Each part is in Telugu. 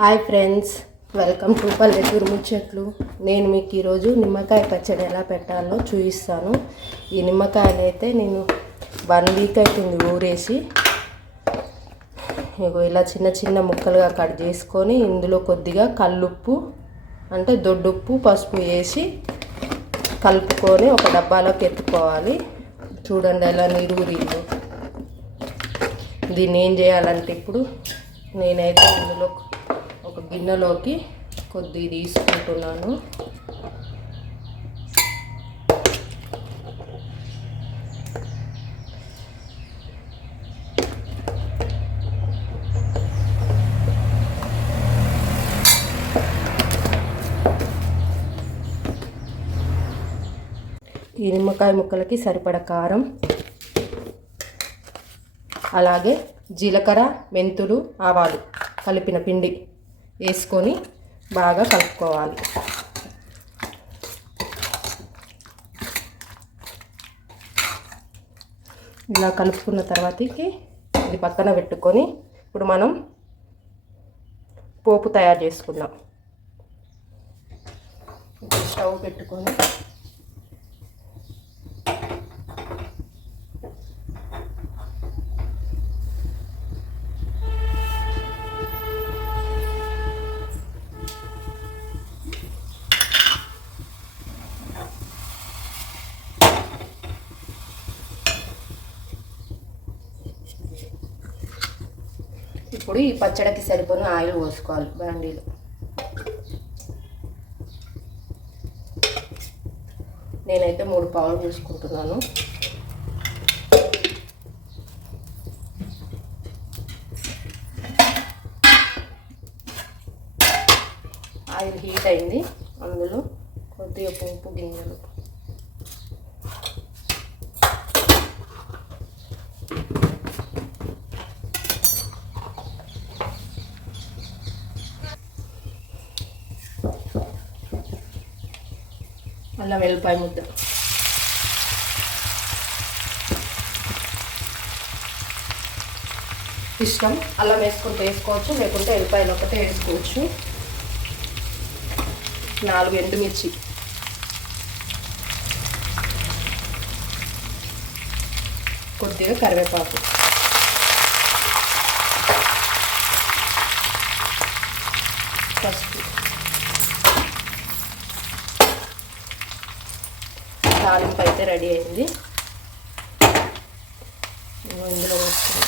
హాయ్ ఫ్రెండ్స్, వెల్కమ్ టు పల్లెటూరు ముచ్చట్లు. నేను మీకు ఈరోజు నిమ్మకాయ పచ్చడి ఎలా పెట్టాలో చూపిస్తాను. ఈ నిమ్మకాయలు అయితే నేను 1 వీక్ అవుతుంది ఊరేసి. ఇగో ఇలా చిన్న చిన్న ముక్కలుగా కట్ చేసుకొని ఇందులో కొద్దిగా కల్లుప్పు అంటే దొడ్డుప్పు పసుపు వేసి కలుపుకొని ఒక డబ్బాలోకి ఎత్తుకోవాలి. చూడండి ఎలా నీరు. దీన్ని ఏం చేయాలంటే ఇప్పుడు నేనైతే ఇందులో ఒక గిన్నెలోకి కొద్ది తీసుకుంటున్నాను. ఈ నిమ్మకాయ ముక్కలకి సరిపడ కారం, అలాగే జీలకర్ర, మెంతులు, ఆవాలు కలిపిన పిండి వేసుకొని బాగా కలుపుకోవాలి. ఇలా కలుపుకున్న తర్వాతకి ఇది పక్కన పెట్టుకొని ఇప్పుడు మనం పోపు తయారు చేసుకుందాం. స్టవ్ పెట్టుకొని ఇప్పుడు ఈ పచ్చడికి సరిపోయిన ఆయిల్ పోసుకోవాలి బాండీలో. నేనైతే 3 పావులు తీసుకుంటున్నాను. ఆయిల్ హీట్ అయింది. అందులో కొద్దిగా పోపు గింజలు, అల్లం వెల్లిపాయ ముద్ద, ఇష్టం అల్లం వేసుకుంటే వేసుకోవచ్చు, లేకుంటే వెల్లిపాయలు ఒకటే వేసుకోవచ్చు. 4 ఎండుమిర్చి, కొద్దిగా కరివేపాకు, పసుపు, తాలింపు అయితే రెడీ అయింది. ఇందులో వేసుకుని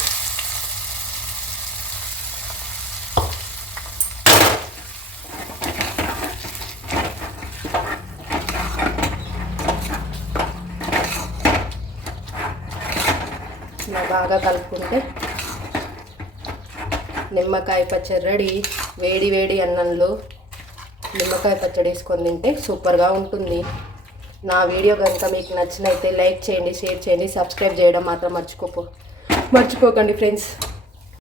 ఇలా బాగా కలుపుకుంటే నిమ్మకాయ పచ్చడి రెడీ. వేడి వేడి అన్నంలో నిమ్మకాయ పచ్చడి వేసుకొని తింటే సూపర్గా ఉంటుంది. నా వీడియో కనుక మీకు నచ్చినైతే లైక్ చేయండి, షేర్ చేయండి, సబ్స్క్రైబ్ చేయడం మాత్రం మర్చిపోకండి ఫ్రెండ్స్.